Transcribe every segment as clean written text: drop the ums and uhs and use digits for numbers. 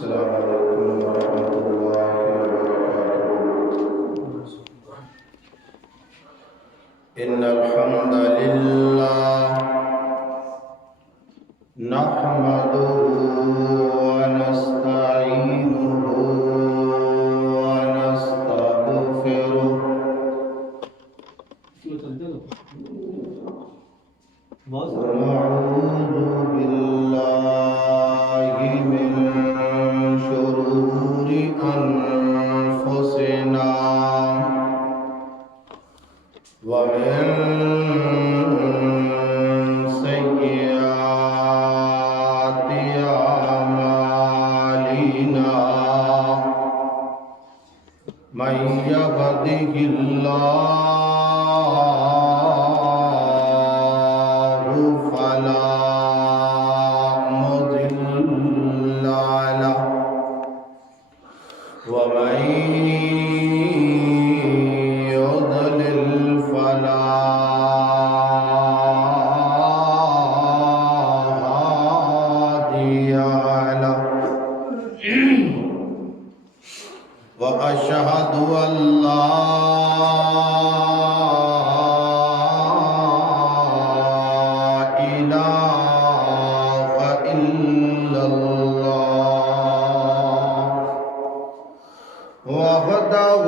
السلام عليكم ورحمة الله وبركاته. إن الحمد لله نحمده ونستعينه ونستغفره ونعوذ بالله من شرور أنفسنا ومن سيئات أعمالنا من يهده الله فلا مضل له ومن يضلل فلا هادي له وأشهد أن لا إله إلا الله وحده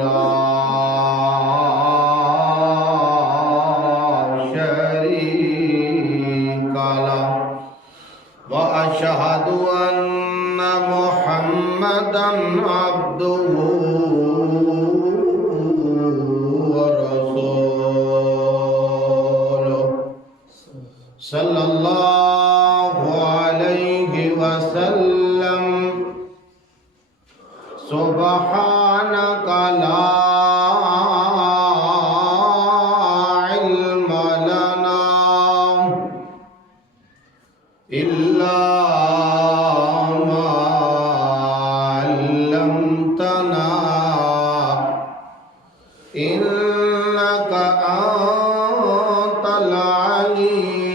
لا شريك له وأشهد أن محمدًا عبده ورسوله صلى الله عليه وسلم سبحانك لا علم لنا إلا ما علمتنا إنك أنت العليم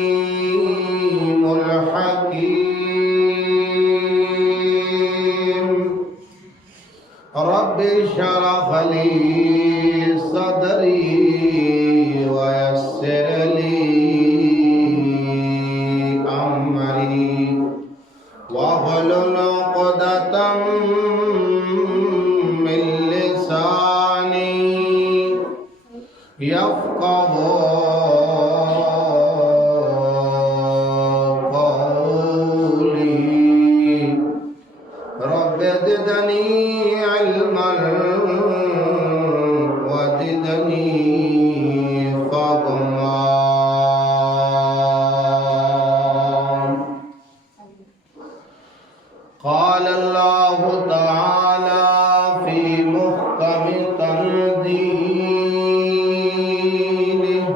الحكيم رب اشرح لي صدري ويسر لي أمري واحلل عقدة من لساني يفقه قولي رب زدني علما وزدني فهما قال الله تعالى في محكم تنزيله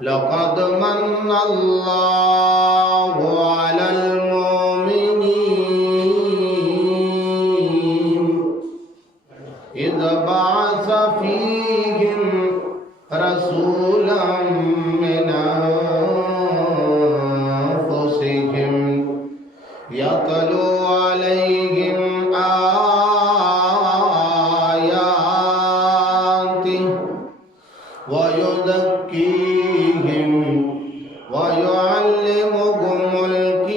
لقد من الله على المؤمنين إذ بعث فيهم رسولا من أنفسهم يتلو عليهم آياته ويزكيهم ويعلمهم الكتاب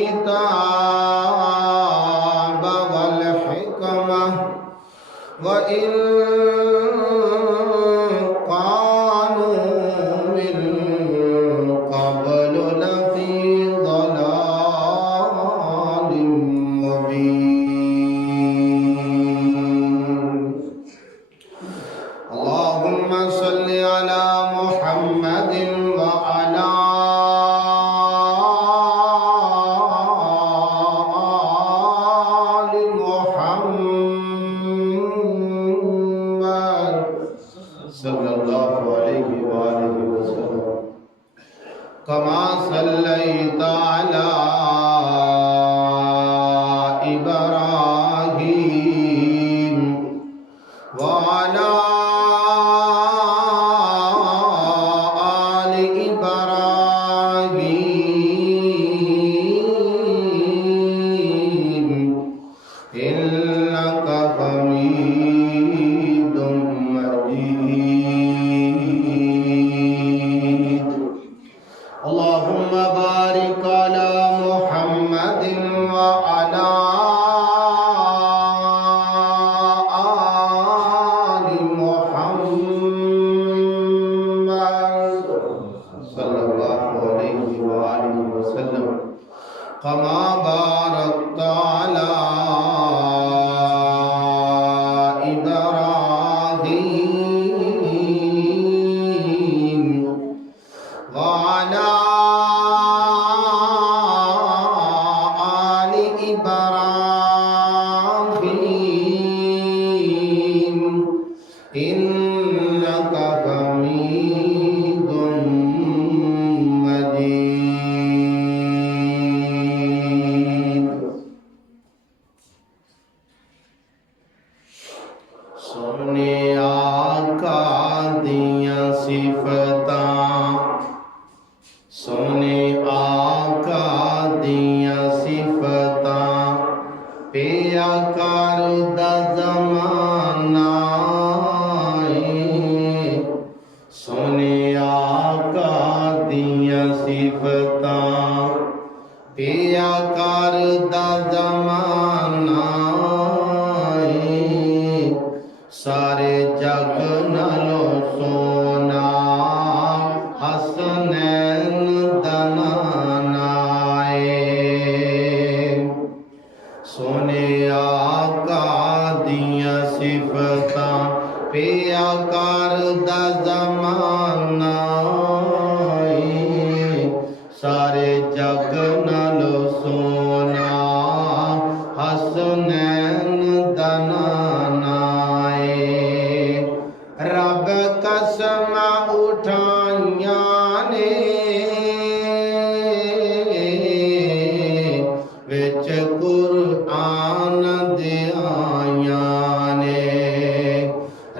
والحكمة وإن كانوا من قبل لفي ضلال مبين اللهم صل على محمد وعلى آل محمد صلى الله عليه وآله وسلم كما صليت على إبراهيم وعلى آل كما باركت على إبراهيم وعلى آل إبراهيم إنك حميد مجيد سونے آقا دیاں صفتاں سونے آقا دیاں صفتاں پیا کردا زمانہ سونے آقا دیاں صفتاں پیا کردا زمانہ سارے جگ نالوں سونا حسنین دا نانا سونے آقا دیاں صفتاں پیا کردا زمانہ سارے جگ نالوں سونا حسنین دا نانا رب قسم اٹھائیاں نے وچ قرآن دے آیاں نے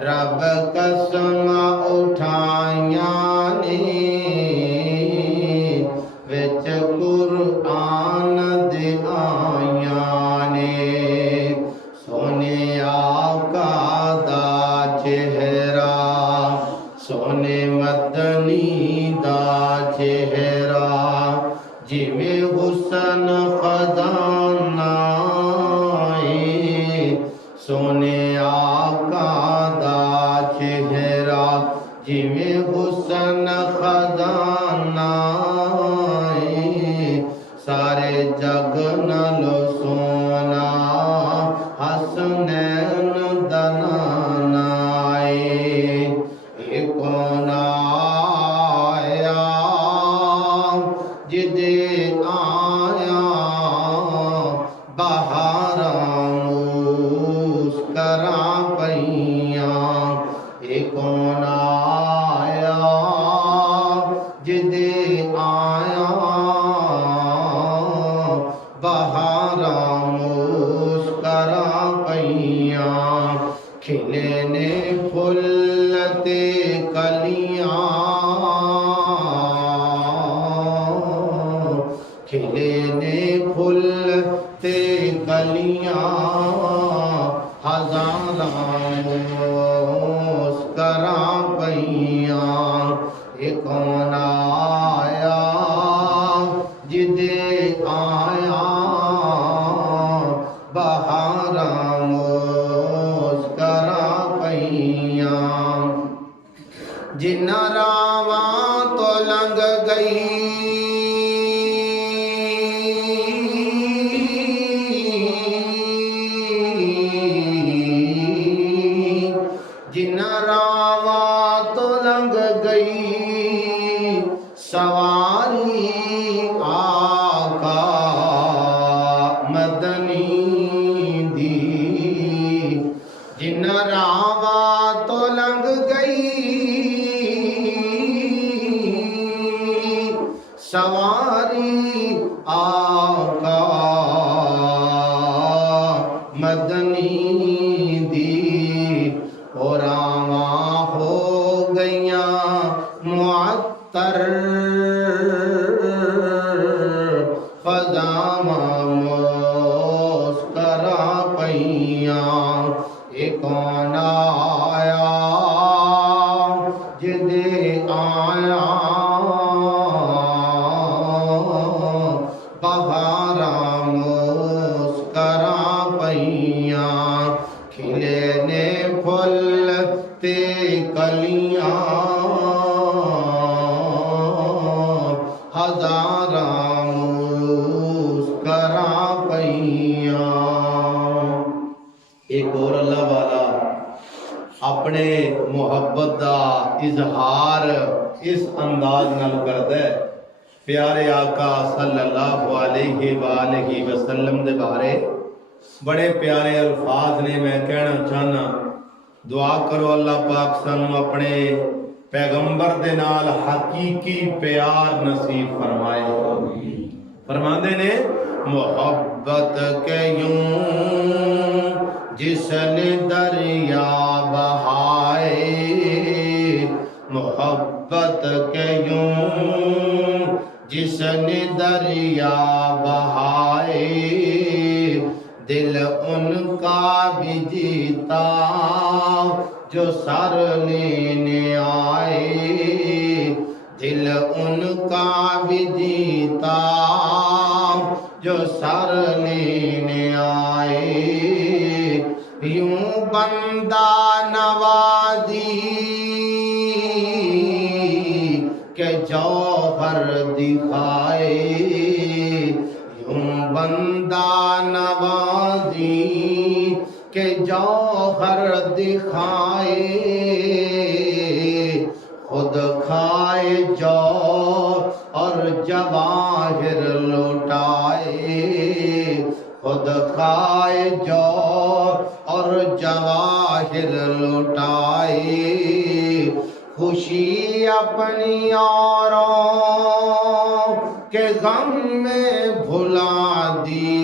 رب قسم اٹھائیاں نے وچ قرآن دے آیاں نے سونے آقا دا چہرہ سونے مدنی دا چہرہ جویں حسن خزانہ سونے آقا دا چہرہ جویں حسن خزانہ سارے جگ نالوں سونا حسنین دا نانا کون آیا جدے آیا بہاراں مسکراں پئیاں کون آیا جدے آیا بہاراں مسکراں پئیاں کھلے نے پھل تے کلیاں کھلے نے پھل تے کلیاں ہزاراں مسکراں پئیاں کون آیا جدے آیا بہاراں مسکراں پئیاں جنہاں راواں تو لنگ گئی جنہاں راواں تو لنگ گئی سواری آقا مدنی دی جنہاں راواں تو لنگ گئی سواری آقا مدنی دی راواں ہو گئیاں معطر فضاواں مسکراں پئیاں کون آیا جدے آیا بہاراں مسکراں پئیاں کھلے نے پھل تے کلیاں ہزاراں محبت دا اظہار اس انداز نال کردا ہے. پیارے آقا صلی اللہ علیہ وآلہ وسلم دے بارے بڑے پیارے الفاظ نے. میں کہنا چاہنا دعا کرو اللہ پاک سانو اپنے پیغمبر دے نال حقیقی پیار نصیب فرمائے. فرماندے نے محبت کے یوں جس نے دریا بہائے، محبت کے یوں جس نے دریا بہائے، دل ان کا بھی جیتا جو سر لینے آئے، دل ان کا بھی جیتا جو سر لینے آئے. یوں بندہ نوازی کہ جوہر دکھائے، یوں بندہ نوازی کہ جوہر دکھائے، خود کھائے جو اور جواہر لوٹائے، خود کھائے جو اور جواہر لوٹائے. خوشی اپنی اوروں کے غم میں بھلا دی،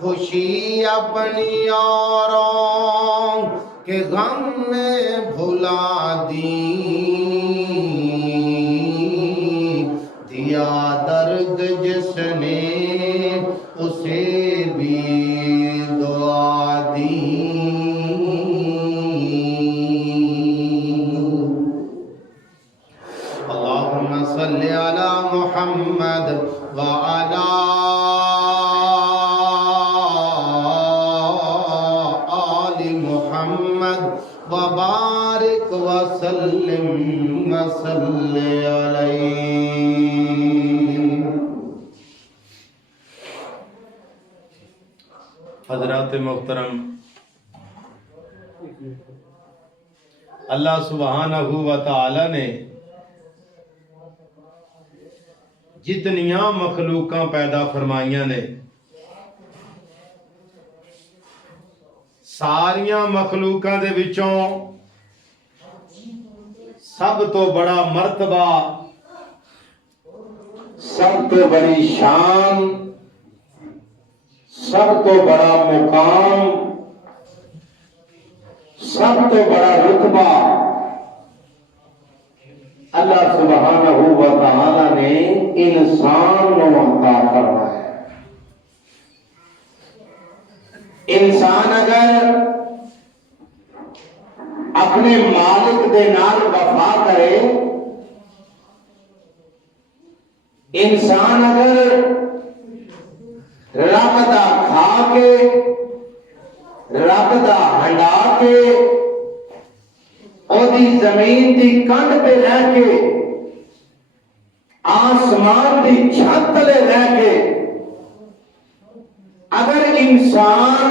خوشی اپنی اوروں کے غم میں بھلا دی، دیا درد جس نے اسے بھی دعا دی. اللہم صلی علی محمد وعلی آل محمد وبارک وسلم وصلی علیہ. حضرات محترم، اللہ سبحانہ و تعالی نے جتنیاں مخلوقاں پیدا فرمائیاں نے، ساریاں مخلوقاں دے وچوں سب تو بڑا مرتبہ، سب تو بڑی شان، سب تو بڑا مقام، سب تو بڑا رتبہ اللہ سبحانہ و تعالی نے انسان کو عطا فرمایا. انسان اگر اپنے مالک دے نال وفا کرے، انسان اگر رب دا کھا کے رب دا ہنڈا کے اودی زمین دی کنڈ پہ رہ کے آسمان دی چھت تلے رہ کے اگر انسان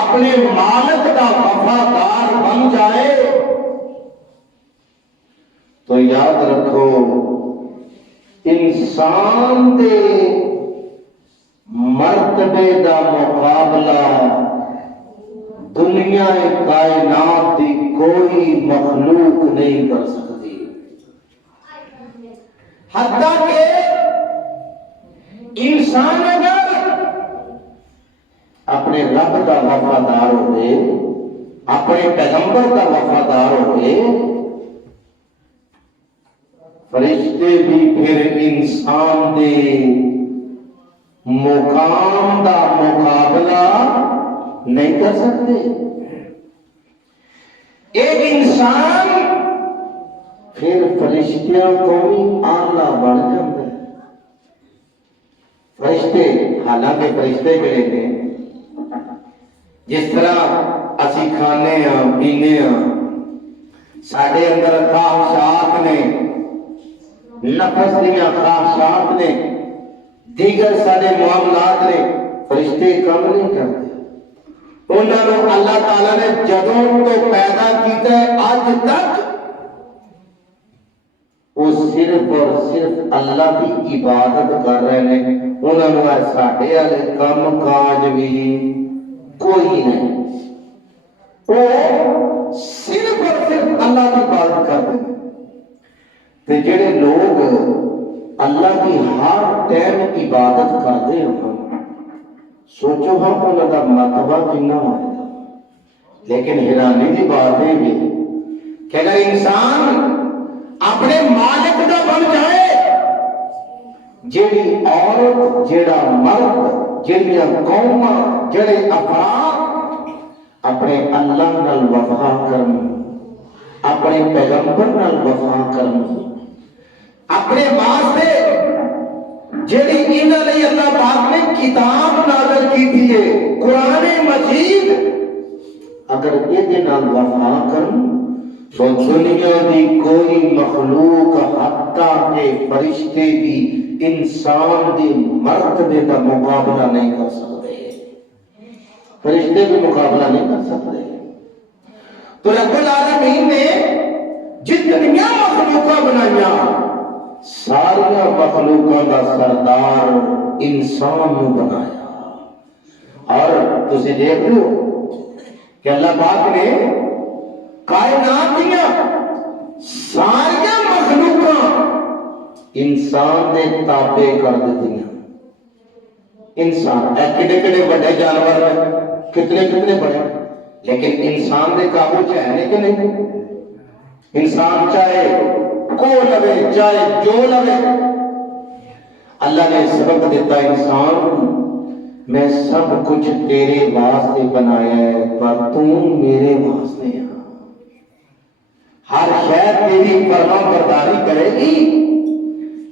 اپنے مالک دا وفادار بن جائے تو یاد رکھو انسان دے مرتبے دا مقابلہ دنیا کائنات دی کوئی مخلوق نہیں کر سکتی. حتیٰ کہ انسان اگر اپنے رب کا وفادار ہوئے، اپنے پیغمبر کا وفادار ہوئے، فرشتے بھی پھر انسان دے مقام دا مقابلہ نہیں کر سکتے. ایک انسان پھر فرشتیاں کو بھی آلہ بڑھ جاتا ہے. فرشتے حالانکہ فرشتے جڑے نے جس طرح اسی کھانے ہاں پینے ہاں، ساڈے اندر خواہشات نے، نفس دیا خواہشات نے، دیگر سارے معاملات نے، فرشتے کام نہیں کرتے. انہوں نے اللہ تعالیٰ نے جدوں تو پیدا کیتا ہے اج تک وہ صرف اور صرف اللہ کی عبادت کر رہے ہیں. انہوں نے ساڈے والے کام کاج بھی کوئی نہیں. وہ صرف اور صرف اللہ کی عبادت کرتے ہیں. تے جڑے لوگ اللہ کی ہر ٹائم عبادت کرتے ہیں سوچو ہاں انہوں کا مرتبہ کتنا ہوئے گا. لیکن حیرانی کی بات ہے کہ اگر انسان اپنے مالک کا بن جائے, جیڑی عورت جیڑا مرد جیڑیاں قوماں جڑے افراد اپنے اللہ نال وفا کرن, اپنے پیغمبر نال وفا کرن, اپنے واسطے جیڑی انہاں لئی اللہ پاک نے کتاب نازل کی تھی قرآن مجید, اگر یہ نال وفا کرن تو دنیا کی کوئی مخلوق حتیٰ کہ فرشتے بھی انسان دی مرتبے کا مقابلہ نہیں کر سکتے. فرشتے بھی مقابلہ نہیں کر سکتے. تو رب العالمین نے جتنیاں مخلوقاں بنائیاں ساریا مخلوقاں کا سردار انسان نے بنایا. اور تسی دیکھ رہے ہو کہ اللہ پاک نے کائنات دیا ساریا مخلوقاں انسان نے تابع کر دیتی ہیں. انسان کتنے کتنے بڑے جانور ہیں, کتنے کتنے بڑے, لیکن انسان نے قابو ہے کہ نہیں. انسان چاہے کو لگے چاہے جو لگے, اللہ نے سبق دیتا انسان میں سب کچھ تیرے واسطے بنایا ہے پر تم میرے واسطے ہے. ہر شے تیری فرما برداری کرے گی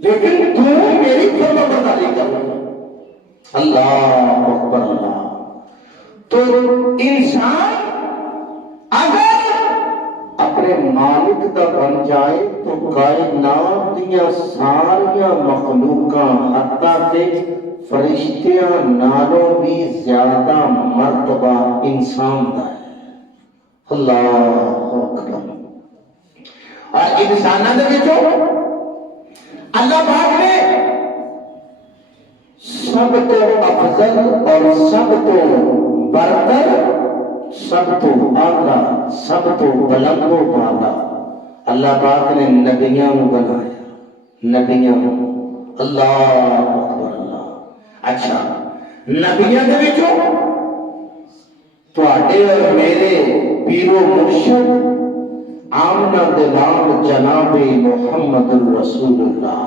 لیکن تو میری فرما برداری کرنا. اللہ اکبر اللہ. تو انسان اگر اپنے مالک کا بن جائے تو کائنات دیا ساریا مخلوقاں حتیٰ کہ فرشتیاں نالوں بھی زیادہ مرتبہ انسان دا ہے. اللہ اکبر. اور انسانوں دے وچوں اللہ پاک نے سب تو افضل اور سب تو برتر, سب تو اعلیٰ, سب تو بلند و بالا اللہ پاک نے نبیوں کو بنایا. نبیوں اللہ اکبر اللہ. اچھا نبیوں دے وچوں تواڈے اور میرے پیرو مرشد آمنہ دلال جناب محمد الرسول اللہ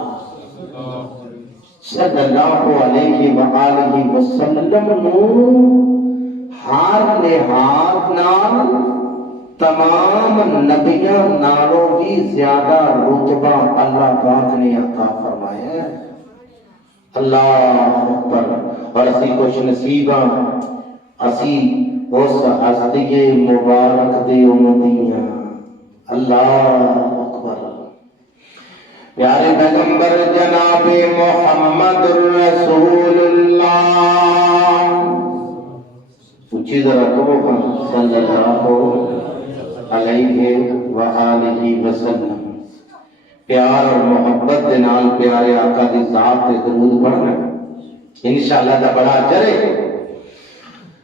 صلی اللہ علیہ وآلہ وسلم نو ہر لحاظ نال تمام نبیاں نالوں بھی زیادہ رتبہ اللہ پاک نے عطا فرمایا ہے. اللہ اکبر. اور اسی خوش نصیباں اسی اس ہستی مبارک دے امتیاں. اللہ اکبر. پیارے پیغمبر جناب محمد رسول اللہ, اچھی ذرا کہو صلی اللہ علیہ وآلہ وسلم. پیار اور محبت دے نال پیارے آقا دی ذات تے درود پڑھنا انشاءاللہ دا بڑا اجر ہے.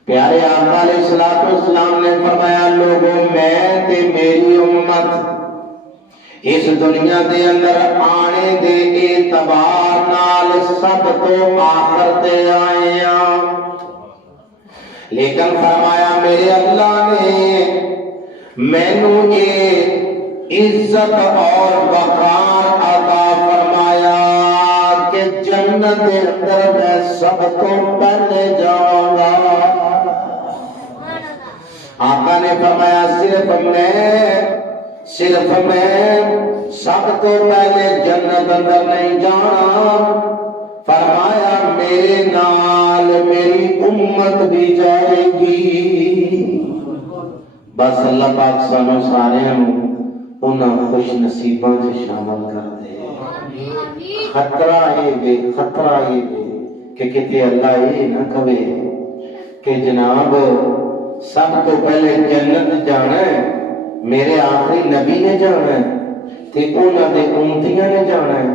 پیارے آقا علیہ السلام نے فرمایا لوگوں میں تے میری امت اس دنیا دے اندر آنے دے اعتبار نال سب تو آخر تے آئے ہیں, لیکن فرمایا میرے اللہ نے مینوں یہ عزت اور وقار عطا فرمایا کہ جنت دے اندر میں سب کو پہلے جاؤں گا. آقا نے فرمایا صرف میں سب تو پہلے جنت اندر نہیں جانا, فرمایا میرے نال میری امت بھی جائے گی. بس اللہ پاک سانو سارے انہاں خوش نصیباں سے شامل کر دے. خطرہ ہے کہ کتے اللہ یہ نہ کہے کہ جناب سب تو پہلے جنت جانا ہے، میرے آخری نبی نے جانا ہے تے انہاں دے امتیاں نے جانا ہے،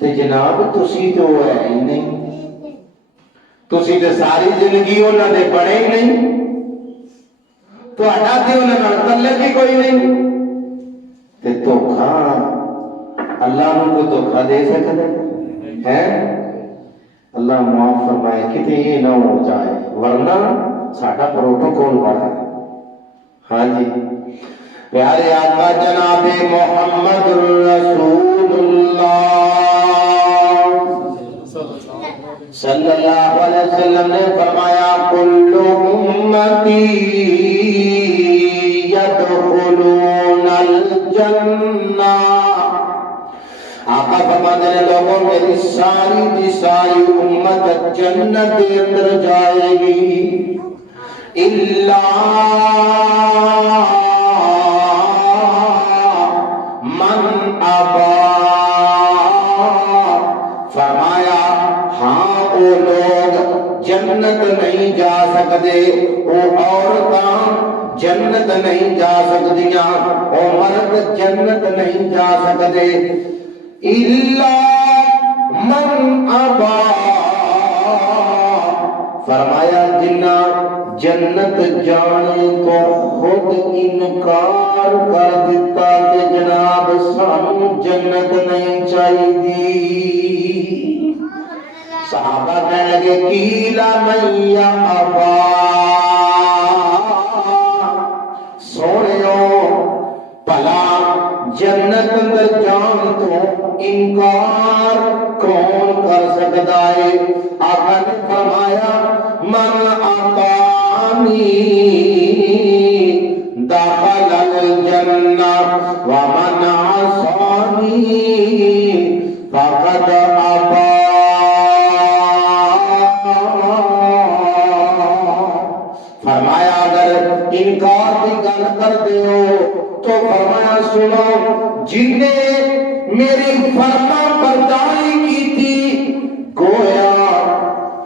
تے جناب تسی تو ہے ہی نہیں، تسی تے ساری زندگی انہاں دے بڑے ہی نہیں، تہاڈا تے انہاں نال تعلق ہی کوئی نہیں، تے دھوکھا اللہ نو کوئی دھوکھا دے سکدا ہے؟ اللہ معاف فرمائے کتے یہ نہ ہو جائے، ورنہ ساڈا پروٹوکول بڑا ہے۔ ہاں جی، پیارے آقا جناب محمد رسول اللہ صلی اللہ علیہ وسلم نے فرمایا کل امتی یدخلون الجنہ، آقا فرماتے ہیں لوگوں میری ساری کی ساری امت جنت کے اندر جائے گی الا من ابا، فرمایا ہاں وہ لوگ جنت نہیں جا سکتے، وہ عورتاں جنت نہیں جا سکتیاں، وہ مرد جنت نہیں جا سکتے، الا من ابا، فرمایا جنہ جنت جانے کو خود انکار کر دیتا کہ جناب سانو جنت نہیں چاہیے۔ صحابہ کہنے لگے قیلا من یا ابا، سونےو بھلا جنت اندر جان تو انکار کون کر سکتا ہے؟ آقا نے فرمایا من اطاعنی دخل الجنہ ومن عصانی فقد ابا، فرمایا اگر انکار کی گل کرتے ہو تو فرمایا سنو جن نے میری فرما برداری کی تھی گویا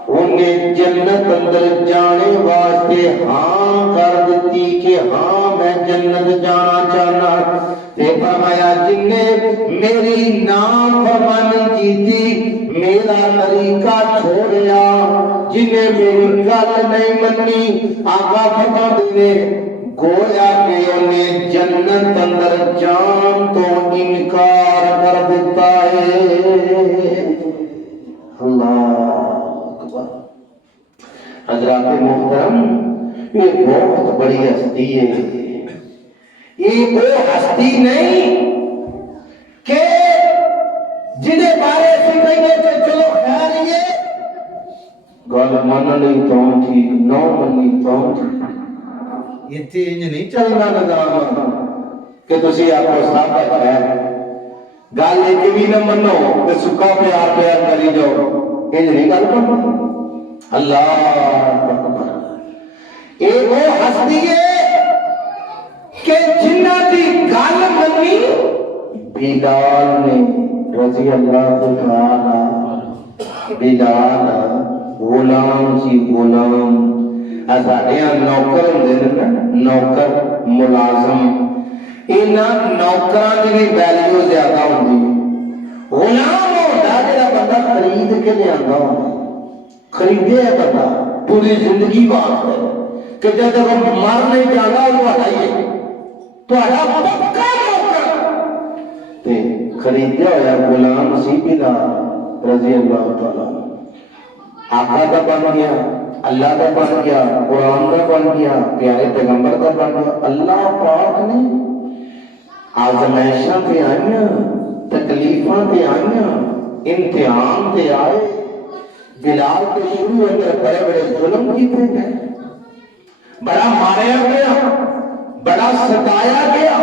انہیں جنت اندر جانے واسطے ہاں کر دیتی کہ ہاں میں جنت جانا چاہنا، تے فرمایا جن نے میری نافرمانی کی تھی میرا طریقہ چھوڑیا، جنہیں میری گل نہیں منی، آقا فرماتے ہیں گویا کہ انہیں جنت اندر جان تو انکار کر دیتا ہے۔ اللہ اکبر۔ حضرات محترم، یہ بہت بڑی ہستی ہے، یہ وہ ہستی نہیں کہ جنہیں بارے سے کہیں کہ چلو خیر یہ گل مننی تو ٹھیک نہ مننی تو ٹھیک، اتنے انج نہیں چلنا نظام کہ تسی آپ کو ثابت ہے گل ایک بھی نہ منو تو سکا پیار پیار کری جاؤ، انج نہیں گل بنتی۔ اللہ اکبر۔ یہ وہ ہستی ہے کہ جنہ کی گل منی بلال نے رضی اللہ تعالی، بلال غلام سی غلام، ساڈے نوکر ہوندے نے نوکر ملازم، انہاں نوکراں دی بھی ویلیو زیادہ ہوندی ہے۔ غلام ہوتا جڑا بندہ خرید کے لے آندا ہوندا، خریدے ہے بندہ پوری زندگی واسطے کہ جب تک مر نہیں جانا انہوں ہٹائیے تہاڈا پکا نوکر، تے خریدیا ہوا غلام سی بلال رضی اللہ تعالی، آقا کا بن گیا، اللہ کا بن گیا، قرآن کا بن گیا، پیارے پیغمبر کا بن گیا۔ اللہ پاک نے آزمائشاں تے آئیاں، تکلیفاں تے آئیاں، امتحان تے آئے، بلال کے شروع اندر بڑے بڑے ظلم کیتے گئے، بڑا ماریا گیا، بڑا ستایا گیا،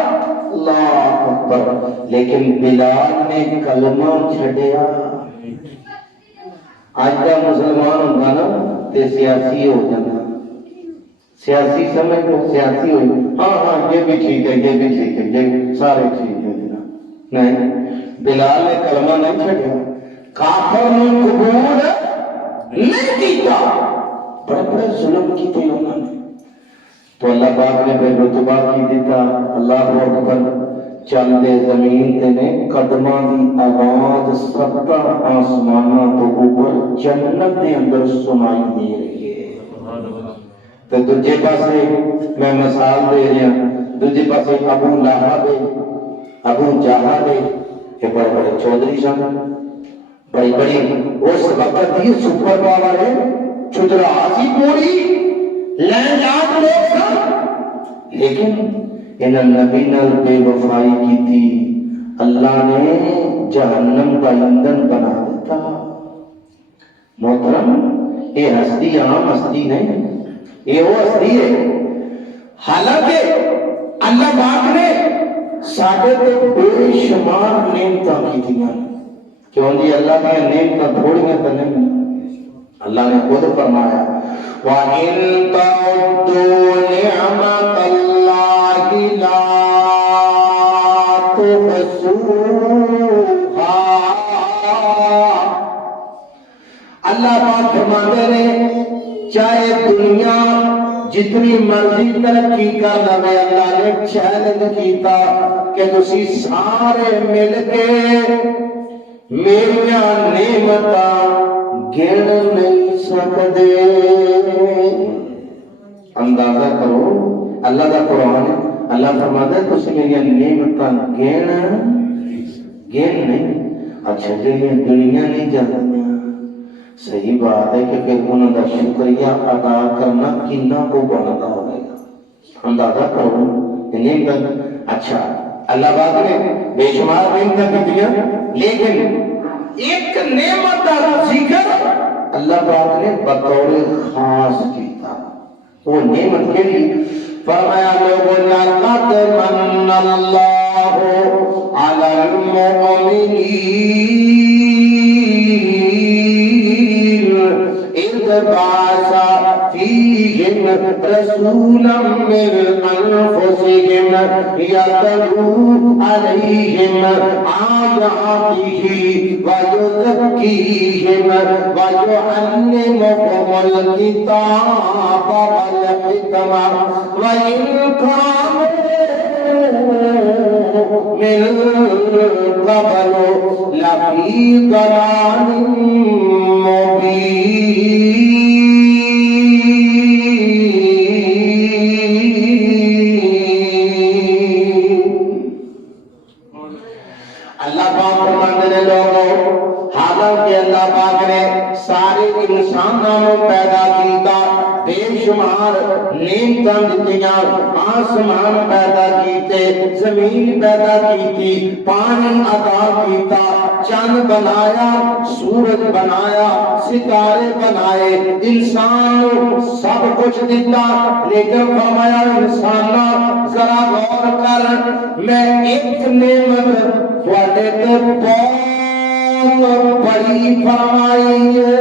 اللہ اکبر، لیکن بلال نے کلمہ چھڈیا۔ آج کا مسلمان ہوتا نا تے سیاسی ہو جانا، سیاسی سمجھ لو سیاسی ہوئی، ہاں ہاں یہ بھی ٹھیک ہے، یہ بھی ٹھیک ہے، یہ سارے ٹھیک ہے، نہیں، بلال نے کلمہ نہیں چھڈیا، کافر نے قبول نہیں کیتا، بڑے بڑے ظلم کیتے انہوں نے، تو اللہ پاک نے پھر رتبہ کی دیتا اللہ اکبر چل دے زمین تے نے قدماں دی آواز 7 آسماناں تو اوپر جنت دے اندر سنائی دے رہی ہے. تے دوجے پاسے میں مثال دے رہا دوجے پاسے ابو لہب ابو جہل یہ بڑے بڑے چودھری سن بڑی بڑی اس وقت یہ سپر پاور ہے چترا سی پوری لینڈ لارڈ لوگ سن لیکن انہاں نبی نال بے وفائی کی تھی اللہ نے جہنم کا ایندھن بنا دیتا. محترم یہ ہستی عام ہستی نہیں یہ وہ ہستی ہے حالانکہ اللہ پاک نے ساڈے تے بے شمار نعمتاں کیتیاں کیوں جی اللہ کی نعمتاں تھوڑیاں تے نہیں اللہ نے خود فرمایا وَإِن تَعُدُّوا نِعْمَتَ اللَّهِ لَا تُحْصُوهَا. اللہ پاک فرماتے ہیں چاہے دنیا جتنی مرضی ترقی کر لے اللہ نے چیلنج کیتا کہ تسی سارے مل کے میریاں نعمتاں گن نہیں سکدے. اندازہ کرو اللہ دا قرآن ہے اللہ فرماتا ہے تسی میریاں نعمتاں گن نہیں. اچھا جڑیاں دنیا نہیں جانتی صحیح بات ہے کہ پھر انہوں کا شکریہ ادا کرنا کنا کو بنتا ہوگا اندازہ کرو نعمت. اچھا اللہ پاک نے بے شمار نعمتیں دی لیکن ایک نعمت کا ذکر اللہ پاک نے بطور خاص کیتا. وہ نعمت کے لیے فرمایا لوگوں لقد من اللہ علی المؤمنین بعث فيهم رسولا من أنفسهم يتلو عليهم آياته ويزكيهم ويعلمهم الكتاب والحكمة وإن كانوا من قبل لفي ضلال مبين. اللہ پاک فرماتے ہیں لوگوں حالانکہ اللہ پاک نے سارے انسانوں پیدا کیتا بے شمار نعمتاں دتیاں آسمان پیدا کیتے زمین پیدا کیتی پانی عطا کیتا چند بنایا سورج بنایا ستارے بنائے انسان سب کچھ دیتا لیکن فرمایا انسان ذرا غور کر میں ایک نعمت تواڈے تے بہت بڑی فرمائی ہے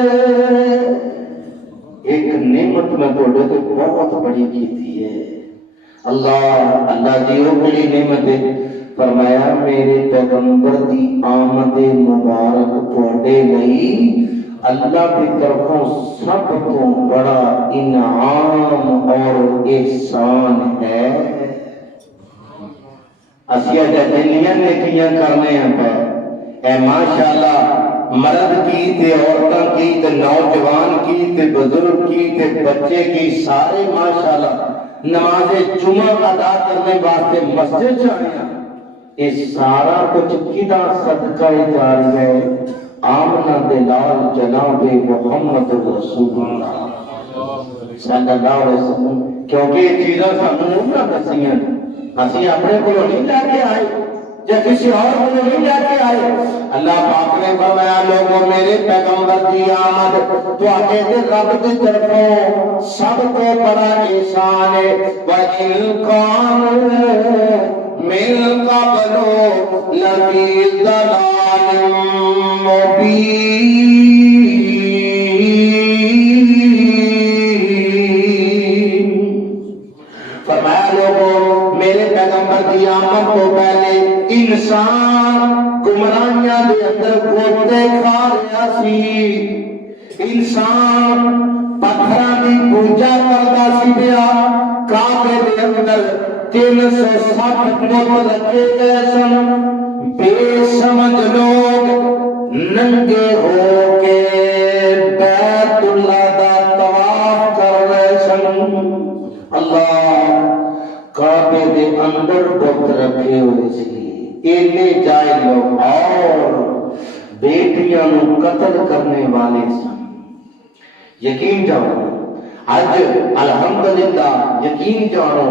ایک نعمت میں تواڈے تے بہت بڑی کیتی ہے. اللہ جی وہ بڑی نعمت ہے فرمایا میرے پیغمبر دی آمد مبارک تواڈے لئی اللہ کی طرفوں سب تو بڑا انعام اور احسان ہے. اسیا جلیاں نیکیاں کرنے ہیں پہ اے ماشاءاللہ مرد کی تے عورتاں کی تے نوجوان کی تے بزرگ کی تے بچے کی سارے ماشاءاللہ نماز جمعہ ادا کرنے واسطے مسجد جانے یہ سارا کچھ کدا صدقہ جاری ہے آمنہ دلال جناب محمد رسول اللہ صلی اللہ علیہ وسلم کیونکہ یہ چیزیں سانوں نہ دسیاں اسی اپنے کو نہیں لے کے آئے یا کسی اور کو نہیں لے کے آئے. اللہ پاک نے فرمایا لوگوں میرے پیغمبر دی آمد تو آگے دے رب دی طرفوں سب کو بڑا احسان ہے. وَإِن كَانُوا مِن قَبْلُ لَفِي ضَلَالٍ مُبِينٍ. فرمایا لوگوں میرے پیغمبر دی آمد کو پہلے انسان گمراہیاں دے اندر گوتے کھا رہا سی انسان پتھراں دی پوجا کردا سی پیا کعبے دے اندر 360 بت رکھے گئے سن، بے سمجھ لوگ ننگے ہو کے بیت اللہ دا طواف کر رہے سن۔ اللہ کعبے دے اندر بت رکھے ہوئے سی، اینے جائے لوگ اور بیٹیاں نو قتل کرنے والے سن۔ یقین جانو اج الحمدللہ یقین جانو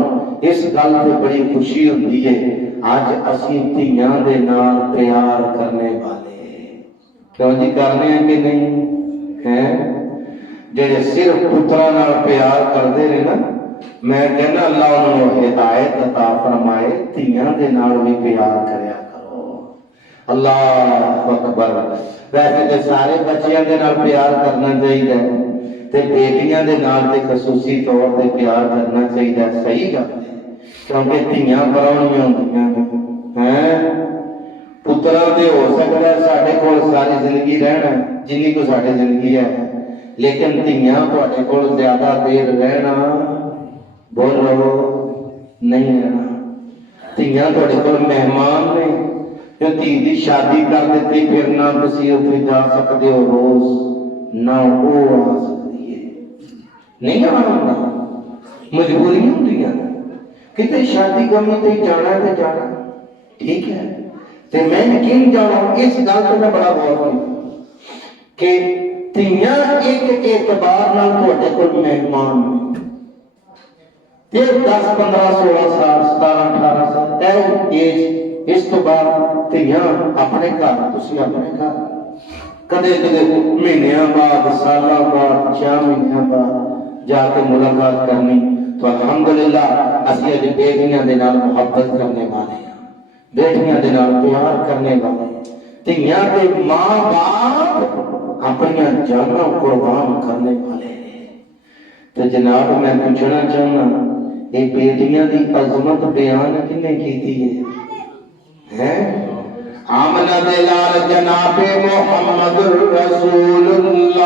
اس گل تے بڑی خوشی ہوندی ہے، اج اسی دھیاں دے نال پیار کرنے والے، کیوں جی کرنے ہیں کہ نہیں ہیں؟ جڑے صرف پتراں نال پیار کردے نے نا، میں کہنا اللہ انہوں نے ہدایت عطا فرمائے، دھیاں دے نال بھی پیار کریا کرو۔ اللہ اکبر۔ ویسے تے سارے بچیاں دے نال پیار کرنا چاہیے تے بیٹیاں دے نال تے خصوصی طور تے پیار کرنا چاہیے، صحیح گل ہے، کیونکہ دھیاں پراؤنیاں ہوندیاں ہیں۔ پتراں تے ہو سکدا ہے ساڈے کول ساری زندگی رہنا جنی کو ساڈی زندگی ہے، لیکن دھیاں تواڈے کول زیادہ دیر رہنا بولو نہیں رہنا۔ دھیاں تواڈے کول مہمان نے، جو دھی دی شادی کر دیتی پھر نہ تسی اوتھے جا سکدے ہو روز، نہ وہ آ سکدی ہے، نہیں آنا، مجبوریاں ہوندیاں، کتے شادی گمی تے جانا تے جانا، ٹھیک ہے۔ تے میں یقین جانا اس گل تے میں بڑا غور کیتا کہ دھیاں ایک اعتبار نال تواڈے کول مہمان نے، تے 10 15 16 سال 17 18 سال اے ایج، اس تو بعد دھیاں اپنے گھر، تسی اپنے گھر، کدے کدے مہینیاں بعد سالاں بعد 6 مہینیاں بعد جا کے ملاقات کرنی، تو الحمدللہ اسی اج بیٹیاں دے نال محبت کرنے والے ہیں، بیٹیاں دے نال پیار کرنے والے ہیں، دھیاں دے ماں باپ اپنی جاناں قربان کرنے والے ہیں۔ تو جناب میں پوچھنا چاہنا یہ بیٹیاں دی عظمت بیان کنے کیتی ہے؟ آمنہ دے لال جناب محمد رسول اللہ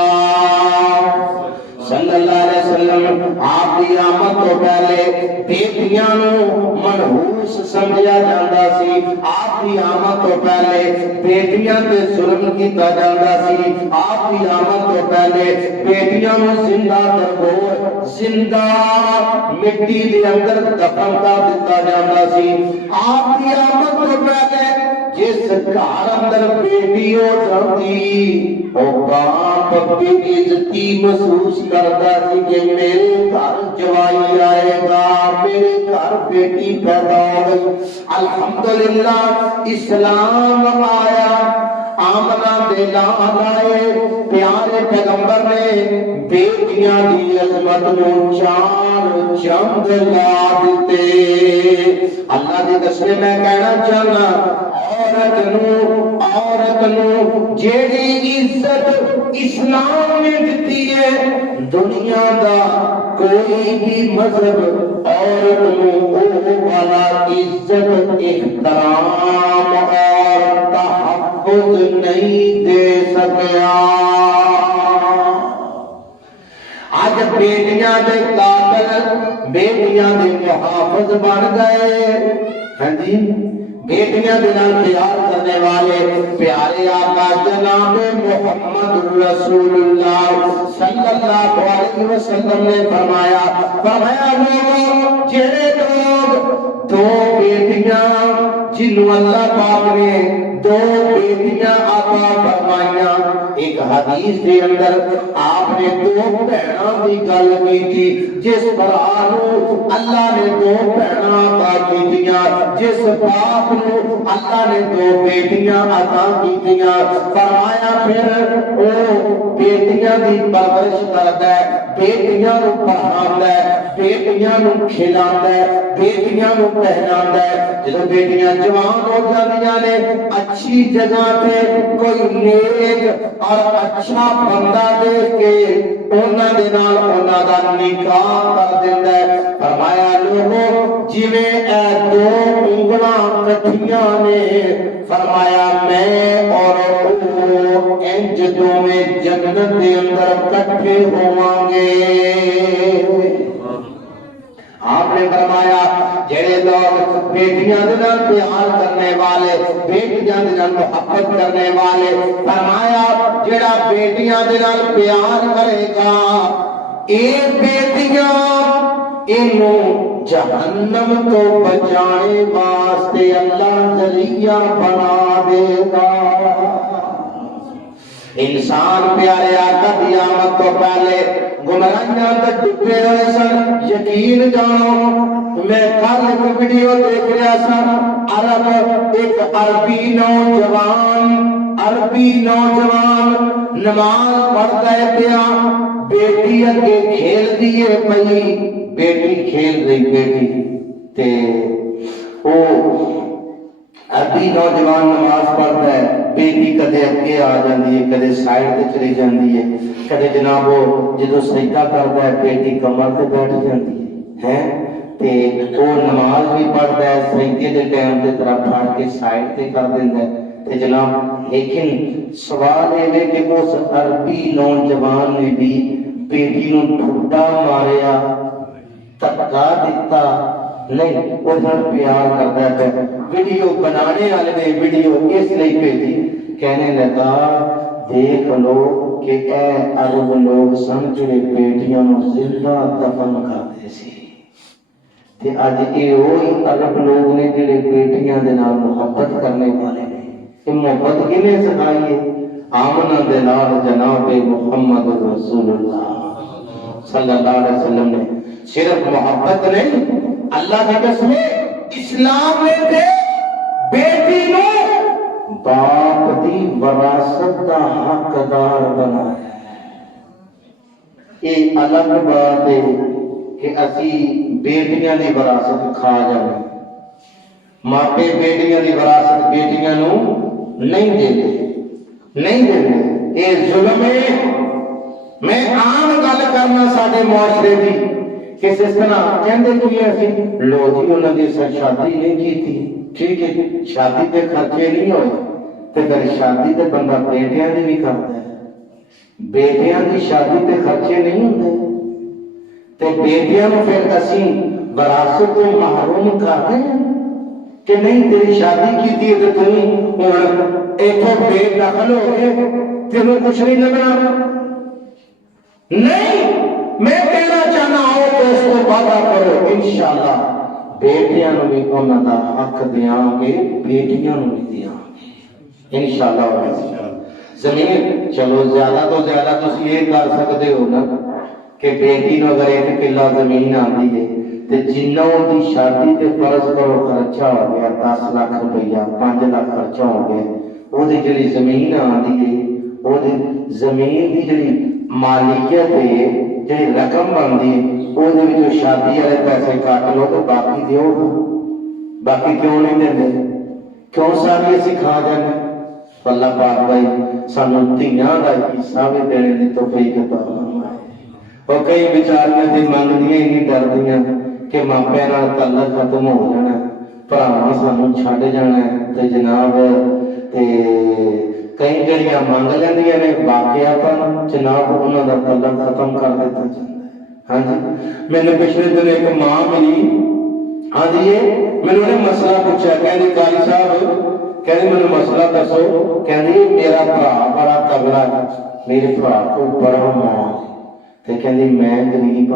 صلی اللہ علیہ وسلم، آپ کی آمد تو پہلے بیٹیاں نو منحوس سمجھا جاتا سی، آپ کی آمد تو پہلے بیٹیاں تے ظلم کیتا جاتا سی، آپ کی آمد تو پہلے بیٹیاں نو زندہ درگور زندہ مٹی دے اندر دفن کر دیتا جاتا سی، آپ کی آمد تو پہلے جس گھر اندر بیٹی ہو جاتی وہ باپ بے عزتی محسوس کرتا سی کہ میرے گھر جوائی آئے گا، میرے گھر بیٹی پیدا ہو گئی۔ الحمدللہ اسلام آیا، آمنہ دے لال آئے، پیارے پیغمبر نے بیٹیاں دی عظمت نو چار چاند لا دیتے۔ اللہ دی قسم میں کہنا چاہنا عورت نو جیڑی عزت اسلام نے دیتی ہے، دنیا دا کوئی بھی مذہب عورت نو وہ والا عزت احترام اور تحفظ نہیں دے سکیا۔ آج بیٹیاں دے قابل، بیٹیاں دے محافظ بن گئے، ہاں جی، بیٹیاں دے نال پیار کرنے والے پیارے آقا جناب محمد رسول اللہ صلی اللہ علیہ وسلم نے فرمایا لوگوں، جڑے لوگ دو بیٹیاں جنہوں اللہ پاک نے دو بیٹیاں عطا فرمائیاں، ایک حدیث کے اندر آپ نے دو بہنوں کی گل کی تھی، جس بھرا نو اللہ نے دو بہناں عطا کیتیاں، جس باپ نو اللہ نے دو بیٹیاں عطا کیتیاں، فرمایا پھر او بیٹیاں دی پرورش کردا ہے، بیٹیاں نو پڑھاندا ہے، بیٹیاں نو کھلاوندا ہے، بیٹیاں نو پہناوندا ہے۔ جدوں بیٹیاں جوان ہو جاندیاں نے، اچھی جگہ تے کوئی نیک اور اچھا بندہ دیکھ کے انہاں دے نال انہاں دا نکاح کر دیندا ہے۔ فرمایا لوگوں جویں اے دو انگلاں کٹھیاں نے، فرمایا میں اور او انج دوویں جنت دے اندر کٹھے ہوواں گے۔ آپ نے فرمایا جڑے لوگ بیٹیاں دے نال پیار کرنے والے بیٹیاں دے نال محبت کرنے والے فرمایا جڑا بیٹیاں دے نال پیار کرے گا اے بیٹیاں اینو جہنم تو بچانے واسطے اللہ ذریعہ بنا دے گا انسان پیارے آقا دی آمد تو پہلے گمراہیاں تے ڈبے ہوئے سن یقین جانو میں کل ایک ویڈیو دیکھ رہا سا ایک عربی نوجوان نماز پڑھتا ہے پیا بیٹی اگے کھیل دیے پئی بیٹی کھیل رہی بیٹی تے او عربی نوجوان نماز پڑھتا ہے بیٹی کدے اگے آ جاندی ہے کدے سائیڈ تے چلی جاندی ہے کدے جناب جدو سجدہ کرتا ہے بیٹی کمر تے بیٹھ جاندی ہے تے وہ نماز بھی پڑھتا ہے سجدے دے ٹائم تے طرح پھڑ کے سائیڈ تے کر دیندا ہے تے جناب لیکن سوال یہ ہے کہ اس عربی نوجوان نے بھی بیٹی نو ٹھڈا ماریا تکا دیتا نہیں وہ پیار کرتا ہے ویڈیو بنانے والے نے ویڈیو اس لیے بھیجی کہنے لگا دیکھ لو کہ اے عرب لوگ سن جڑے بیٹیاں نو زندہ دفن کرتے سی تے اج اے وہی عرب لوگ نے جڑے بیٹیاں دے نال محبت کرنے والے نے یہ محبت کنے سکھائی ہے آمنہ دے نال جناب محمد رسول اللہ صلی اللہ علیہ وسلم نے صرف محبت نہیں اللہ کی قسم اسلام نے تے بیٹی نو باپ دی وراثت دا حقدار بنایا یہ الگ بات ہے کہ اسی بیٹیاں دی وراثت کھا جانے ماپے بیٹیاں دی وراثت بیٹیاں نو نہیں دیتے یہ ظلم ہے میں عام گل کرنا سارے معاشرے دی کہ جس طرح کہندے کہ اسی لو جی انہاں دی شادی نہیں کیتی ٹھیک ہے شادی تے خرچے نہیں ہوئے تے پھر شادی تے بندہ بیٹیاں دی بھی کرتا ہے بیٹیاں دی شادی تے خرچے نہیں ہوندے تے بیٹیاں نو پھر اسی وراثت تو محروم کر رہے ہیں کہ نہیں تیری شادی کیتی ہے تے تو ہن ایتھوں بے دخل ہو گئے تینوں کچھ نہیں لگنا نہیں میں کہنا چاہنا ہوں کہ اس کو وعدہ کرو انشاءاللہ بیٹیاں نو بھی انہاں دا حق دیاں گے بیٹیاں نو بھی دیاں گے انشاءاللہ زمین چلو زیادہ تو زیادہ تسی یہ کر سکتے ہو نا کہ بیٹی نو اگر 1 کلا زمین آندی ہے تے جنوں دی شادی تے فرض کرو خرچہ ہو گیا 10 لاکھ روپیہ 5 لاکھ خرچہ ہو گیا وہ دی جڑی زمین آندی ہے وہ دی زمین دی جڑی مالکیت ہے جڑی رقم بنتی ہے وہ جو شادی والے پیسے کٹ لو تو باقی دیو باقی کیوں نہیں دیں کیوں ساری اسی کھا جانے اللہ پاک بھائی سانو دھیاں دا حصہ بھی دینے دی توفیق عطا فرمائے اور کئی بیچاریاں دی منگدیاں ہی نہیں ڈردیاں کہ ماپے نال تعلق ختم ہو جانا بھراواں سانو چھڈ جانا تے جناب تے کئی جڑیاں مانگ لیندیاں نے واقعہ جناب انہاں دا تعلق ختم کر دیتا جاندا ہے ہاں جی میں نے پچھلے دن ایک ماں ملی ہاں جی میں نے مسئلہ پوچھا کہندی قاری صاحب کہندی میں مسئلہ دسو کہندی میرا بھرا بڑا تگڑا ہے میرے بھرا کو بڑا مال تے کہندی میں غریب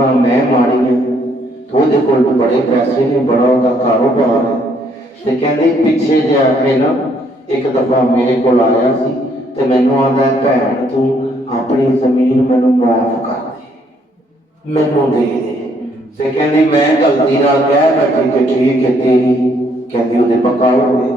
ہاں میں ماڑی ہاں تو دے کول بڑے پیسے نے بڑا اوندا کاروبار ہے تے کہندی پیچھے جا کے نا ایک دفعہ میرے کول آیا سی تے مینوں آندا ہے بھੈਣ تو اپنی زمین مینوں معاف کر دے مینوں دے دے تے کہندی میں غلطی نال کہہ بیٹھی کہ ٹھیک ہے تیری کہندی اودے پکا ہو گئے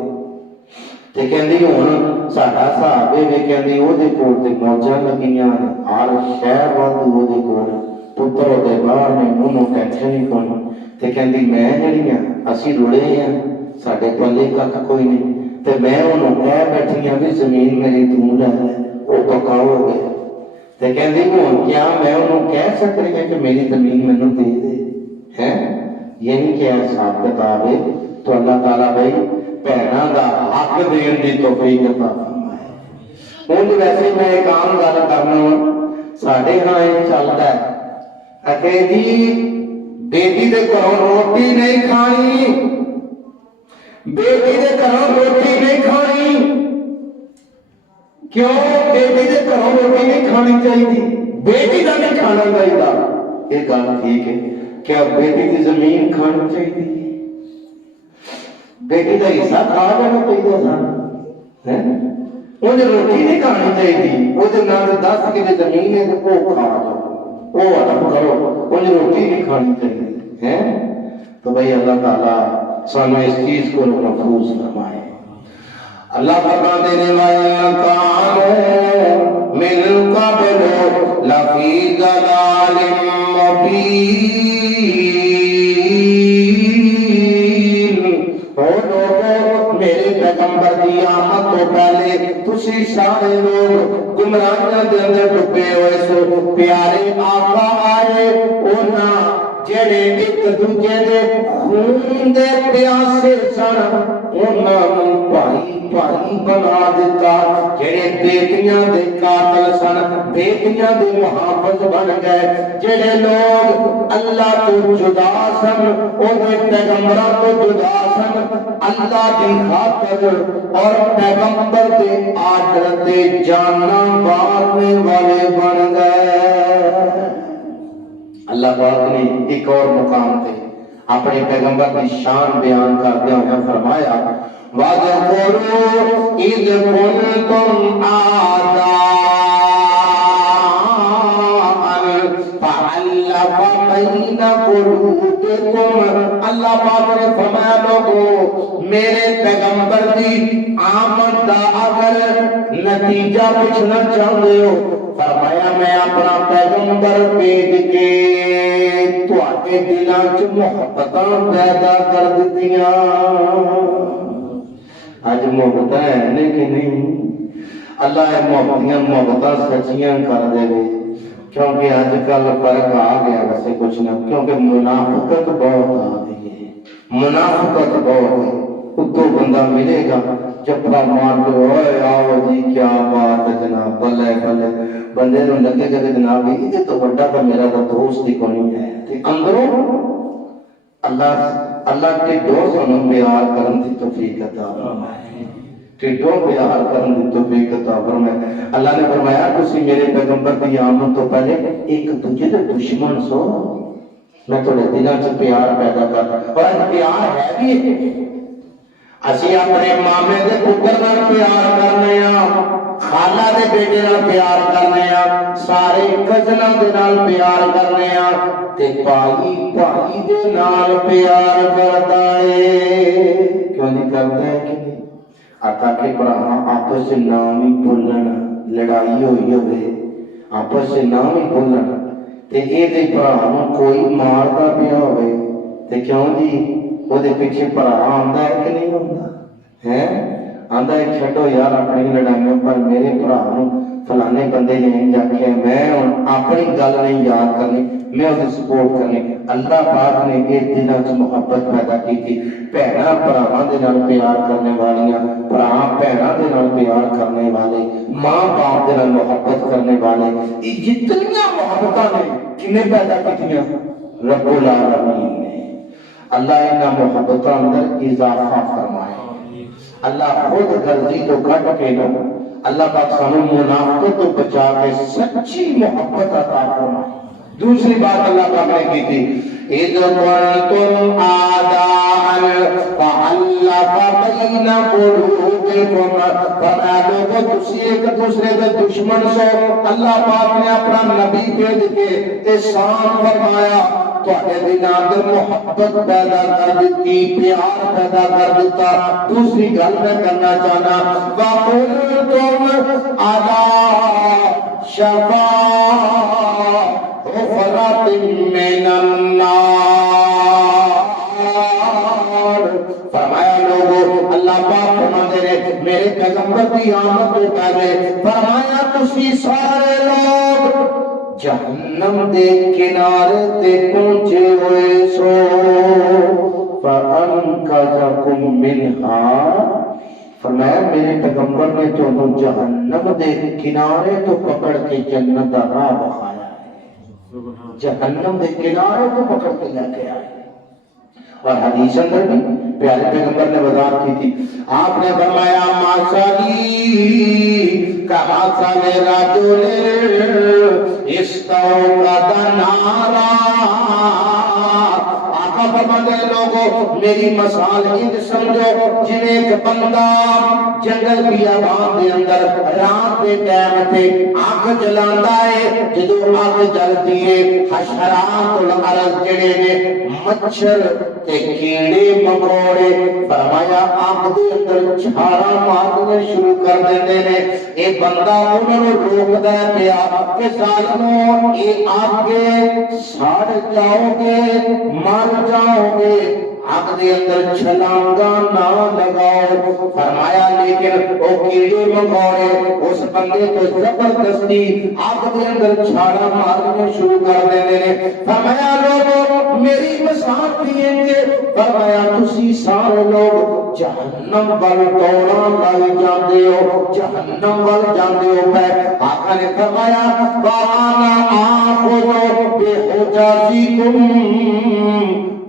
تے کہندی ہن ساڈا حساب ہے کہندی اودے کول تے موجاں لگیاں ہر شہر وادو اودے کول پتر اودے باہر نے منوں ٹینشن نہیں کوئی تے کہندی میں جڑی ہاں اسی رڑے ہاں ساڈے پلے کک کوئی نہیں تے میں انہوں کہہ بیٹھی ہاں بھی زمین میری تو لے وہ پکا ہو گئے تے کہندی ہن کیا میں انہوں کہہ سکتی ہوں کہ میری زمین مینوں دے دے ہیں یعنی کہ حساب کتاب ہے تو اللہ تعالیٰ بھائی بھੈਣਾਂ دا حق دین دی توفیق عطا فرمائے ہن ویسے میں ایک عام گل کرنا ساڈے ہاں یہ چلدا ہے کہ جی بیٹی دے گھروں روٹی نہیں کھانی، بیٹی دے گھروں روٹی نہیں کھانی. کیوں بیٹی دے گھروں روٹی نہیں کھانی چاہیے؟ بیٹی کا نہیں کھانا چاہیے، یہ گل ٹھیک ہے. کیا بیٹی کی زمین کھانی چاہیے؟ بیٹی کا حصہ کھا جانا چاہیے سن. انہیں روٹی نہیں کھانی چاہیے، وہ 10 کلے زمین ہے وہ کھا جاؤ، وہ ہڑپ کرو، انہیں روٹی نہیں کھانی چاہیے. تو بھائی اللہ تعالیٰ سانو اس چیز کو محفوظ فرمائے. اللہ فرما دینے والے کانو من قبل لفی ضلال مبین. میرے پیغمبر دی آمد تو پہلے تسی سارے لوگ گمراہیاں دے اندر ڈوبے ہوئے سو. پیارے آقا آئے، انہاں جڑے ایک دوجے دے خون دے پیاسے سن انہاں نوں بھائی بھائی بنا دیتا. جڑے بیٹیاں دے قاتل سن بیٹیاں دے محافظ بن گئے. جڑے لوگ اللہ تو جدا سن اوہ پیغمبراں تو جدا سن اللہ دی خاطر اور پیغمبر دے آرڈر تے جاناں مارنے والے بن گئے. اللہ پاک نے ایک اور مقام تے اپنے پیغمبر کی شان بیان کرتے ہوئے فرمایا وَذْكُرُوا إِذْ كُنْتُمْ أَعْدَاءً فَأَلَّفَ بَيْنَ قُلُوبِكُمْ. اللہ پاک نے فرمایا لوگو میرے پیغمبر دی آمد دا اگر نتیجہ پوچھنا چاہتے ہو، فرمایا میں اپنا پیغمبر بھیج کے تواڈے دلاں وچ محبتاں پیدا کر دتیاں. اج محبتاں ہیں کہ نہیں؟ اللہ محبتاں سچیاں کر دے. کیونکہ اج کل فرق آ گیا ویسے کچھ نہ، کیونکہ منافقت بہت آ گئی ہے. منافقت بہت ہے. اتو بندہ ملے گا جپا مار کے اوئے آؤ جی کیا بات ہے جناب بلے بلے، بندے نو لگے گا کہ جناب یہ تو بڑا تو میرا تو دوست ہی کوئی ہے. تے اندروں اللہ کے دوست انہوں پیار کرن دی توفیق عطا فرمائے. ٹھڈوں پیار کرن دی توفیق عطا فرمائے. اللہ نے فرمایا تسی میرے پیغمبر دی آمد تو پہلے ایک دوجے دے دشمن سو، میں تھوڑے دلاں چ پیار پیدا کر. اور پیار ہے بھی اسی اپنے مامے دے پتر نال پیار کرنے ہاں، خالہ دے بیٹے نال پیار کرنے ہاں، سارے کزناں دے نال پیار کرنے ہاں، تے بھائی بھائی دے نال پیار کرتا ہے. کیوں نہیں کرتا ہے کہ نہیں؟ تاکہ بھرا آپس سے نام ہی بھولن، لڑائی ہوئی ہوئے آپس سے نام ہی بھولن تے اے دے بھرا نوں کوئی ماردا پیا ہوئے تے کیوں جی وہ دے پیچھے بھرا آندا ہے کہ نہیں آندا ہے؟ آندا ہے چھڈو یار اپنی لڑائیاں پر میرے بھرا نوں فلانے بندے نے انج آکھیا میں ہن اپنی گل نہیں یاد کرنی، میں اسے سپورٹ کرنی. اللہ پاک نے یہ دلاں وچ محبت پیدا کی. بھੈਣਾਂ ਭਰਾਵਾਂ دے نال پیار کرنے والیاں، بھرا بھੈਣਾں دے نال پیار کرنے والے، ماں باپ دے نال محبت کرنے والے، یہ جتنیاں محبتاں نے کنے پیدا کیتیاں؟ رب العالمین نے. اللہ انہاں محبتاں اندر اضافہ فرمائے. اللہ خود غرضی تو کٹ کے نا اللہ پاک سانو منافقت تو بچا کے سچی محبت عطا فرمائے. دوسری بات اللہ پاک نے کی تھی اِذْ كُنْتُمْ أَعْدَاءً فَأَلَّفَ بَيْنَ قُلُوبِكُمْ. فرمایا لوگو تسی ایک دوسرے کے دشمن سو. اللہ پاک نے اپنا نبی بھیج کے احسان فرمایا تواڈے دلاں اندر محبت پیدا کر دیتی، پیار پیدا کر دیتا. دوسری گل میں کرنا چاہنا وَقُلْتُمْ عَلَىٰ شَفَا حُفْرَةٍ مِّنَ النَّارِ. فرمایا لوگو اللہ پاک فرماتے ہیں میرے پیغمبر کی آمد تو پہلے فرمایا تسی سارے لوگ جہنم دے کنارے تے پہنچے ہوئے سو. فَأَنْقَذَكُم مِّنْهَا. فرمایا میرے پیغمبر نے تمہیں جہنم دے کنارے تو پکڑ کے جنت دا راہ بخایا ہے. جہنم دے کنارے تو پکڑ کے لے کے آئے. اور حدیث اندر بھی پیارے پیغمبر نے وضاحت کی تھی. آپ نے فرمایا ماسالی کا ماسال رجل استوقد نارا. آقا فرماتے ہیں لوگوں میری مثال انج سمجھو جن ایک بندہ جنگل بیابان دے اندر رات دے ٹائم تے آگ جلاندا ہے. جدوں آگ جلدی ہے حشرات الارض جڑے نے مچھر تے کیڑے مکوڑے فرمایا آگ دے اندر چھاڑا مارنے شروع کر دیندے نے. اے بندہ انہاں نوں روکدا ہے پیا کہ ظالمو اے آگ ساڑ جاؤ گے مر جاؤ گے آگ دے اندر چھلانگا نہ لگاؤ. فرمایا لیکن او کیڑے مکوڑے اس بندے کو زبردستی آگ دے اندر چھاڑا مارنے شروع کر دیندے نے. فرمایا لوگوں میری مثال بھی انجے. فرمایا تسی سارے لوگ جہنم ول دوڑاں لائی جاندے ہو جہنم ول جاندے ہو پے. آقا نے فرمایا وانا آخذ بحجازکم.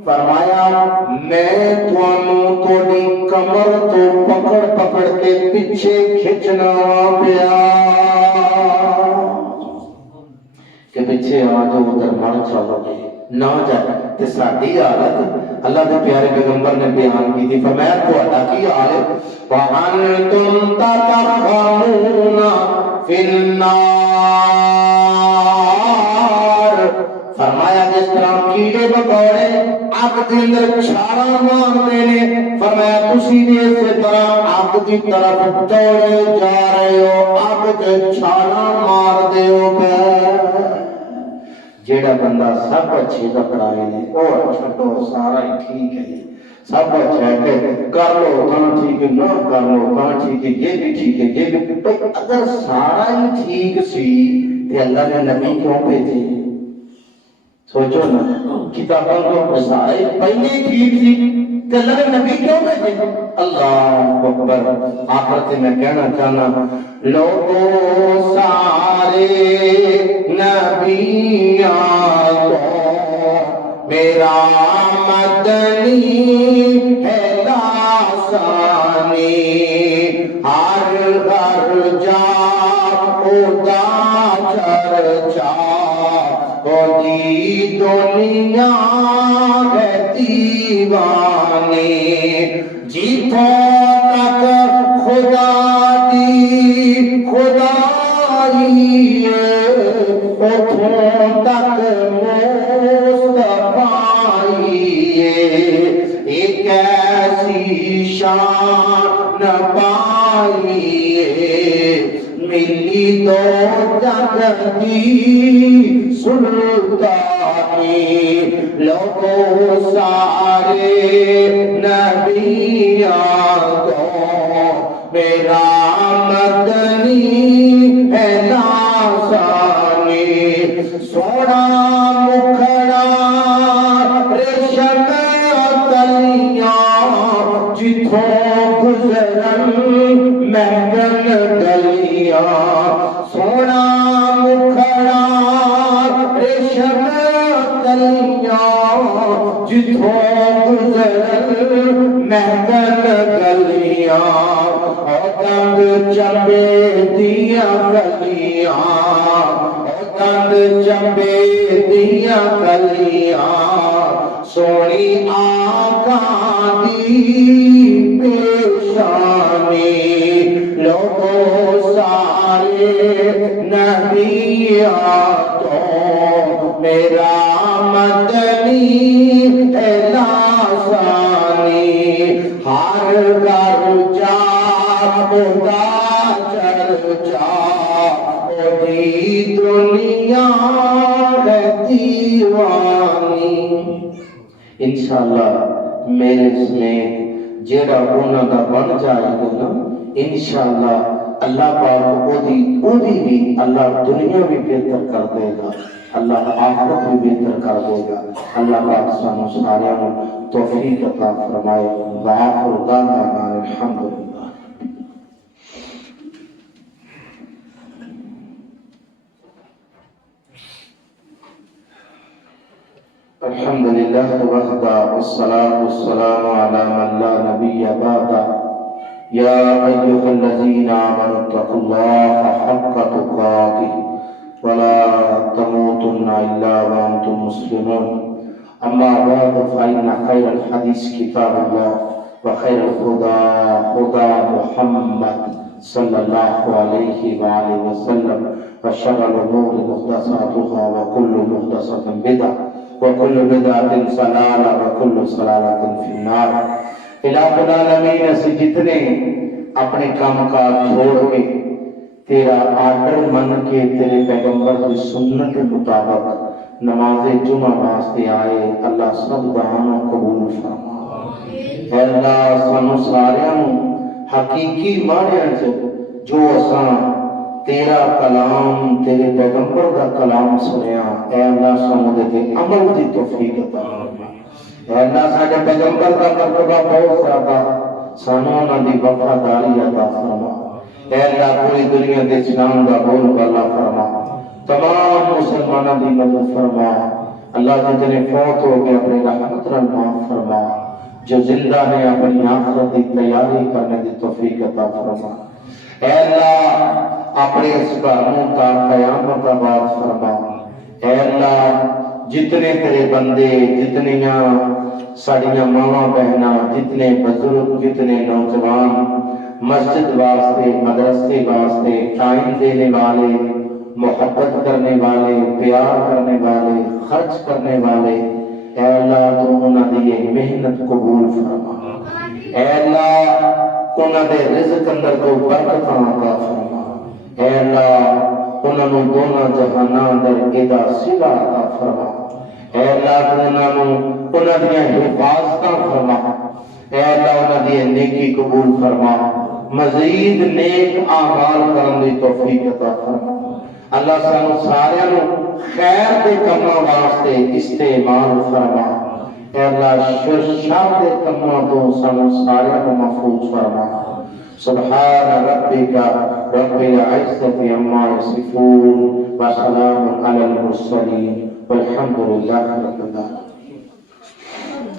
فرمایا میں تانوں تہاڈی کمر تو پکڑ پکڑ کے پیچھے کھچنا پیا کہ پیچھے آ جاؤ ادھر مر چلو گے نہ جائے. تے ساڈی حالت اللہ کے پیارے پیغمبر نے بیان کی تھی. فرمایا تہاڈا کی حال ہے وَأَنْتُمْ تَتَخَمُونَ فِي النَّارِ. فرمایا جس طرح کیڑے مکوڑے آگ کے اندر چھاڑا مارتے نے فرمایا تسی بھی اسی طرح آگ کی طرف دوڑے جا رہے ہو آگ کے چھاڑا مار دے ہو پے. جیڑا بندہ سب اچھے دا پڑھائے نے اور چھٹو سارا ہی ٹھیک ہے سب اچھا ہے کہ کر لو تاں ٹھیک ہے نہ کر لو تاں ٹھیک ہے یہ بھی ٹھیک ہے یہ بھی. اگر سارا ہی ٹھیک سی تے اللہ نے نبی کیوں بھیجے؟ سوچو نا کتابوں کو سارے پہلے ٹھیک سی تے اللہ نے نبی کیوں بھیجے؟ اللہ اکبر. آخر میں کہنا چاہنا لوگوں سارے نبی آتو میرا مدنی ہے لاسانی. ہر گھر جا خدا چرچا کوئی دنیا ہے دیوانی. جیتوں تک خدا دی خدائی اتھوں تک مصطفیٰ ایک ایسی شان پائی ملی دو جگ دی سلطانی. لوگوں سارے نبی آتو میرا مدنی ہے لاسانی. سونا مکھڑا ریشم تلیاں جتھوں گزرن مہکن گلیاں. سونا مکھڑا ریشم تلیاں جتھوں گزرن مہکن گلیاں. دند چمبے دیا گلیاں دند چمبے دیا گلیاں. سونی آقا دی پیشانی. لوگوں سارے نبی آتو میرا مدنی ہے لاسانی. ہر گھر جا خدا چرچا کوئی دنیا ہے دیوانی. انشاءاللہ میرے سمیت جیڑا انہاں دا بن جائے گا نا انشاءاللہ اللہ پاک اودی بھی اللہ دنیا بھی بہتر کر دے گا اللہ آخرت بھی بہتر کر دے گا. اللہ پاک سانو سارے توفیق عطا فرمائے. وآخر دعوانا الحمدللہ. الحمد لله وحده والصلاة والسلام على من لا نبي بعده يا أيها الذين آمنوا اتقوا الله حق تقاته ولا تموتن إلا وأنتم مسلمون أما بعد فإن خير الحديث كتاب الله وخير الهدى هدى محمد صلى الله عليه وآله وسلم وشر الأمور محدثاتها وكل محدثة بدعة وكل بدعة ضلالة وكل ضلالة في النار الہ العالمین سے جتنے اپنے کام کاج چھوڑ کے تیرا آرڈر من کے تیرے پیغمبر کی سنت کے مطابق نماز جمعہ واسطے آئے اللہ سب دعاؤں قبول فرما اے اللہ سانو ساریاں حقیقی معنیاں چ جو اساں تیرا کلام تیرے پیغمبر کا کلام سنیا اے اللہ سانو دے تے عمل دی توفیق عطا فرما اے اللہ ساڈے پیغمبر کا مرتبہ بہت زیادہ سانو انہاں دی وفاداری عطا فرما اے اللہ پوری دنیا دے اسلام دا بول بالا فرما تمام مسلمانوں دی مدد فرما اللہ جتنے فوت ہو گئے اپنی رحمت رحم معاف فرما جو زندہ ہیں اپنی آخرت کی تیاری کرنے دی توفیق عطا فرما اے اللہ اپنے اس کاروں تا قیامت آباد فرما اے اللہ جتنے تیرے بندے جتنیاں ساڑیاں ماواں بہناں جتنے بزرگ جتنے نوجوان مسجد واسطے مدرسے واسطے ٹائم دینے والے محبت کرنے والے پیار کرنے والے خرچ کرنے والے اے اللہ تو انہاں دی محنت قبول فرما اے اللہ انہاں دے رزق اندر کو برکت عطا فرما اے اللہ انہاں نوں دونوں جہاناں اندر ادا سلا عطا فرما اے اللہ انہاں دی حفاظتاں فرما اے اللہ انہاں دی نیکی قبول فرما مزید نیک اعمال کرن دی توفیق عطا فرما اللہ سانو سارے خیر دے کماں واسطے استعمال فرما اے اللہ شر دے کماں تو سانو سارے محفوظ فرما سبحان ربک رب العزة عما يصفون وسلام على المرسلين والحمد لله رب العالمين